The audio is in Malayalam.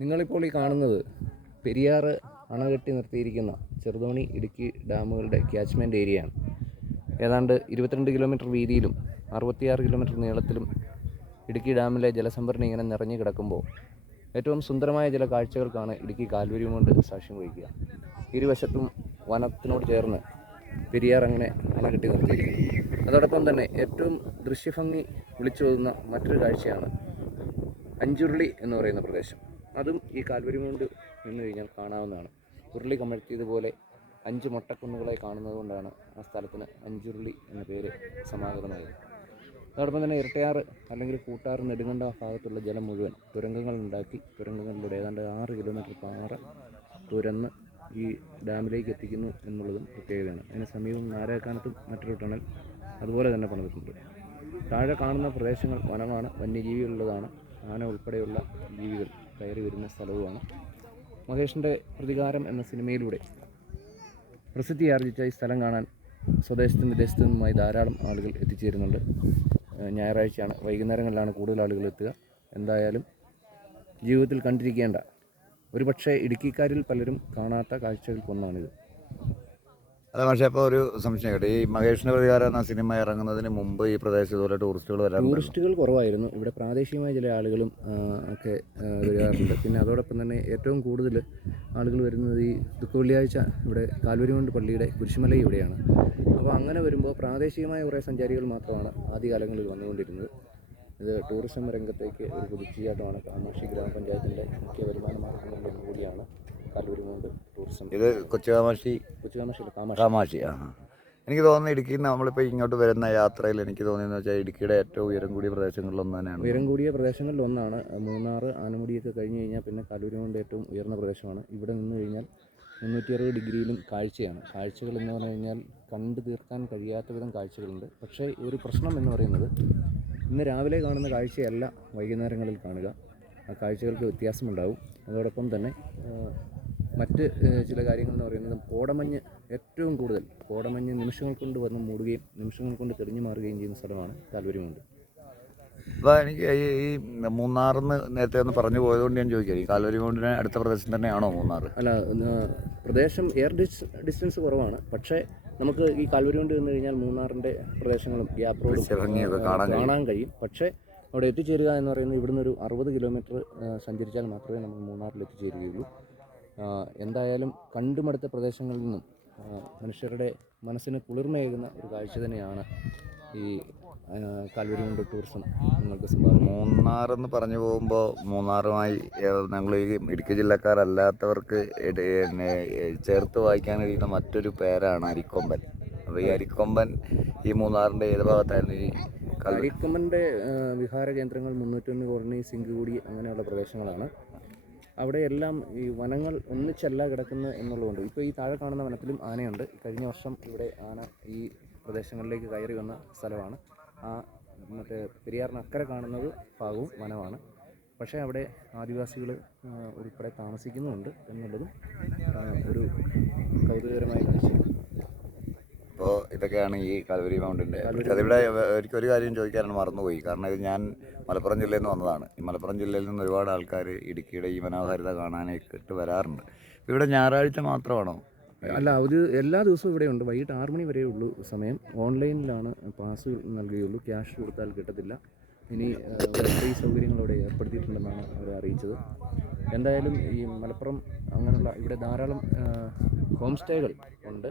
നിങ്ങളിപ്പോൾ ഈ കാണുന്നത് പെരിയാർ അണകെട്ടി നിർത്തിയിരിക്കുന്ന ചെറുതോണി ഇടുക്കി ഡാമുകളുടെ ക്യാച്ച്മെൻറ്റ് ഏരിയയാണ്. ഏതാണ്ട് 22 കിലോമീറ്റർ വീതിയിലും 66 കിലോമീറ്റർ നീളത്തിലും ഇടുക്കി ഡാമിലെ ജലസംഭരണി ഇങ്ങനെ നിറഞ്ഞു കിടക്കുമ്പോൾ ഏറ്റവും സുന്ദരമായ ചില കാഴ്ചകൾക്കാണ് ഇടുക്കി കാൽവരി കൊണ്ട് സാക്ഷ്യം വഹിക്കുക. ഇരുവശത്തും വനത്തിനോട് ചേർന്ന് പെരിയാർ അങ്ങനെ അണകെട്ടി നിർത്തിയിരിക്കുന്നു. അതോടൊപ്പം തന്നെ ഏറ്റവും ദൃശ്യഭംഗി വിളിച്ചോതുന്ന മറ്റൊരു കാഴ്ചയാണ് അഞ്ചുരുളി എന്ന് പറയുന്ന പ്രദേശം. അതും ഈ കാൽവരി കൊണ്ട് നിന്ന് കഴിഞ്ഞാൽ കാണാവുന്നതാണ്. ഉരുളി കമഴ്ത്തിയതുപോലെ 5 മൊട്ടക്കുന്നുകളെ കാണുന്നത് കൊണ്ടാണ് ആ സ്ഥലത്തിന് അഞ്ചുരുളി എന്ന പേര് സമാഗതമായത്. അതോടൊപ്പം തന്നെ ഇരട്ടയാറ് അല്ലെങ്കിൽ കൂട്ടാറ് നെടുങ്കണ്ട ഭാഗത്തുള്ള ജലം മുഴുവൻ തുരങ്കങ്ങൾ ഉണ്ടാക്കി തുരങ്കങ്ങളിലൂടെ ഏതാണ്ട് 6 കിലോമീറ്റർ പാറ തുരന്ന് ഈ ഡാമിലേക്ക് എത്തിക്കുന്നു എന്നുള്ളതും പ്രത്യേകതയാണ്. അതിന് സമീപം നാരായക്കാനത്തും മറ്റൊരു ടണൽ അതുപോലെ തന്നെ പണിതിട്ടുണ്ട്. താഴെ കാണുന്ന പ്രദേശങ്ങൾ വനമാണ്, വന്യജീവികളുള്ളതാണ്. ആന ഉൾപ്പെടെയുള്ള ജീവികൾ കയറി വരുന്ന സ്ഥലവുമാണ്. മഹേഷിൻ്റെ പ്രതികാരം എന്ന സിനിമയിലൂടെ പ്രസിദ്ധി ആർജിച്ച ഈ സ്ഥലം കാണാൻ സ്വദേശത്തും വിദേശത്തു നിന്നുമായി ധാരാളം ആളുകൾ എത്തിച്ചേരുന്നുണ്ട്. ഞായറാഴ്ചയാണ്, വൈകുന്നേരങ്ങളിലാണ് കൂടുതൽ ആളുകൾ എത്തുക. എന്തായാലും ജീവിതത്തിൽ കണ്ടിരിക്കേണ്ട, ഒരുപക്ഷെ ഇടുക്കിക്കാരിൽ പലരും കാണാത്ത കാഴ്ചകൾക്കൊന്നാണിത്. അതെ, പക്ഷേ അപ്പോൾ ഒരു സംശയം കേട്ടോ, ഈ മഹേഷിൻ്റെ പ്രതികാരം എന്ന സിനിമ ഇറങ്ങുന്നതിന് മുമ്പ് ഈ പ്രദേശത്ത് ഇതുപോലെ ടൂറിസ്റ്റുകൾ കുറവായിരുന്നു. ഇവിടെ പ്രാദേശികമായ ചില ആളുകളും ഒക്കെ വരാറുണ്ട്. പിന്നെ അതോടൊപ്പം തന്നെ ഏറ്റവും കൂടുതൽ ആളുകൾ വരുന്നത് ഈ ദുഃഖവെള്ളിയാഴ്ച ഇവിടെ കാൽവരിമൗണ്ട് പള്ളിയുടെ കുരിശുമല ഇവിടെയാണ്. അപ്പോൾ അങ്ങനെ വരുമ്പോൾ പ്രാദേശികമായ കുറേ സഞ്ചാരികൾ മാത്രമാണ് ആദ്യകാലങ്ങളിൽ വന്നുകൊണ്ടിരുന്നത്. ഇത് ടൂറിസം രംഗത്തേക്ക് ഒരു കുതിച്ചുചാട്ടമാണ്. കാമാക്ഷി ഗ്രാമപഞ്ചായത്തിൻ്റെ മുഖ്യ വരുമാന മാർഗങ്ങളിൽ കൂടിയാണ് കാൽവരിമൗണ്ട് ടൂറിസം. ഇത് കാമാക്ഷി എനിക്ക് തോന്നുന്നു ഇടുക്കിയിൽ നിന്ന് നമ്മളിപ്പോൾ ഇങ്ങോട്ട് വരുന്ന യാത്രയിൽ എനിക്ക് തോന്നിയെന്ന് വെച്ചാൽ ഇടുക്കിയുടെ ഏറ്റവും ഉയരം കൂടിയ പ്രദേശങ്ങളിലൊന്നു തന്നെയാണ്. ഉയരം കൂടിയ പ്രദേശങ്ങളിലൊന്നാണ്. മൂന്നാർ, ആനമുടിയൊക്കെ കഴിഞ്ഞ് കഴിഞ്ഞാൽ പിന്നെ കാൽവരിമൗണ്ട് ഏറ്റവും ഉയർന്ന പ്രദേശമാണ്. ഇവിടെ നിന്ന് കഴിഞ്ഞാൽ 360 ഡിഗ്രിയിലും കാഴ്ചയാണ്. കാഴ്ചകൾ എന്ന് പറഞ്ഞു കഴിഞ്ഞാൽ കണ്ടു തീർക്കാൻ കഴിയാത്ത വിധം കാഴ്ചകളുണ്ട്. പക്ഷേ ഒരു പ്രശ്നം എന്ന് പറയുന്നത് ഇന്ന് രാവിലെ കാണുന്ന കാഴ്ചയല്ല വൈകുന്നേരങ്ങളിൽ കാണുക. ആ കാഴ്ചകൾക്ക് വ്യത്യാസമുണ്ടാവും. അതോടൊപ്പം തന്നെ മറ്റ് ചില കാര്യങ്ങൾ എന്ന് പറയുന്നത് കോടമഞ്ഞ്, ഏറ്റവും കൂടുതൽ കോടമഞ്ഞ് നിമിഷങ്ങൾ കൊണ്ട് വന്ന് മൂടുകയും നിമിഷങ്ങൾ കൊണ്ട് തെളിഞ്ഞു മാറുകയും ചെയ്യുന്ന സ്ഥലമാണ് കാൽവരിമൗണ്ട്. അപ്പോൾ എനിക്ക് ഈ മൂന്നാറിന്ന് നേരത്തെ ഒന്ന് പറഞ്ഞു പോയതുകൊണ്ട് ഞാൻ ചോദിക്കാം, ഈ കാൽവരിമൗണ്ടിന് അടുത്ത പ്രദേശം തന്നെയാണോ മൂന്നാർ? അല്ല, പ്രദേശം എയർ ഡിസ്റ്റൻസ് കുറവാണ്. പക്ഷേ നമുക്ക് ഈ കാൽവരിമൗണ്ട് വന്നു കഴിഞ്ഞാൽ മൂന്നാറിൻ്റെ പ്രദേശങ്ങളും ഗ്യാപ്പ് റോഡും കാണാൻ കഴിയും. പക്ഷേ അവിടെ എത്തിച്ചേരുക എന്ന് പറയുന്നത് ഇവിടുന്ന് ഒരു 60 കിലോമീറ്റർ സഞ്ചരിച്ചാൽ മാത്രമേ നമ്മൾ മൂന്നാറിൽ എത്തിച്ചേരുകയുള്ളൂ. എന്തായാലും കണ്ടുമടുത്ത പ്രദേശങ്ങളിൽ നിന്നും മനുഷ്യരുടെ മനസ്സിന് കുളിർമയേകുന്ന ഒരു കാഴ്ച തന്നെയാണ് ഈ കാൽവരിമൗണ്ട് ടൂറിസം നിങ്ങൾക്ക് സമ്പാദിക്കും. മൂന്നാറെന്ന് പറഞ്ഞു പോകുമ്പോൾ മൂന്നാറുമായി ഞങ്ങൾ ഈ ഇടുക്കി ജില്ലക്കാരല്ലാത്തവർക്ക് ചേർത്ത് വായിക്കാൻ കഴിയുന്ന മറ്റൊരു പേരാണ് അരിക്കൊമ്പൻ. അപ്പോൾ ഈ അരിക്കൊമ്പൻ ഈ മൂന്നാറിൻ്റെ ഏത് ഭാഗത്തായിരുന്നു? ഈ അരിക്കൊമ്പൻ്റെ വിഹാര കേന്ദ്രങ്ങൾ 301 കോളനി, സിങ്കുകുടി അങ്ങനെയുള്ള പ്രദേശങ്ങളാണ്. അവിടെയെല്ലാം ഈ വനങ്ങൾ ഒന്നിച്ചല്ല കിടക്കുന്നത് എന്നുള്ളതുകൊണ്ട് ഇപ്പോൾ ഈ താഴെ കാണുന്ന വനത്തിലും ആനയുണ്ട്. കഴിഞ്ഞ വർഷം ഇവിടെ ആന ഈ പ്രദേശങ്ങളിലേക്ക് കയറി വന്ന സ്ഥലമാണ്. ആ മറ്റേ പെരിയാറിന് അക്കരെ കാണുന്നത് ഭാഗവും വനമാണ്. പക്ഷേ അവിടെ ആദിവാസികൾ ഉൾപ്പെടെ താമസിക്കുന്നുമുണ്ട് എന്നുള്ളതും ഒരു കൗതുകകരമായ കാഴ്ചയാണ്. അപ്പോൾ ഇതൊക്കെയാണ് ഈ കാൽവരിമൗണ്ടിൻ്റെ. അതിവിടെ എനിക്കൊരു കാര്യം ചോദിക്കാനാണ് മറന്നുപോയി. കാരണം ഇത് ഞാൻ മലപ്പുറം ജില്ലയിൽ നിന്ന് വന്നതാണ്. ഈ മലപ്പുറം ജില്ലയിൽ നിന്ന് ഒരുപാട് ആൾക്കാർ ഇടുക്കിയുടെ ഈ മനോഹാരിത കാണാനായിട്ട് വരാറുണ്ട്. ഇവിടെ ഞായറാഴ്ച മാത്രമാണോ? അല്ല, ഒരു എല്ലാ ദിവസവും ഇവിടെയുണ്ട്. വൈകിട്ട് 6 മണി വരെ ഉള്ളൂ സമയം. ഓൺലൈനിലാണ് പാസ് നൽകുകയുള്ളൂ. ക്യാഷ് കൊടുത്താൽ കിട്ടത്തില്ല. ഇനി വൈഫൈ സൗകര്യങ്ങൾ അവിടെ ഏർപ്പെടുത്തിയിട്ടുണ്ടെന്നാണ് അവരെ അറിയിച്ചത്. എന്തായാലും ഈ മലപ്പുറം അങ്ങനെയുള്ള ഇവിടെ ധാരാളം ഹോം സ്റ്റേകൾ ഉണ്ട്.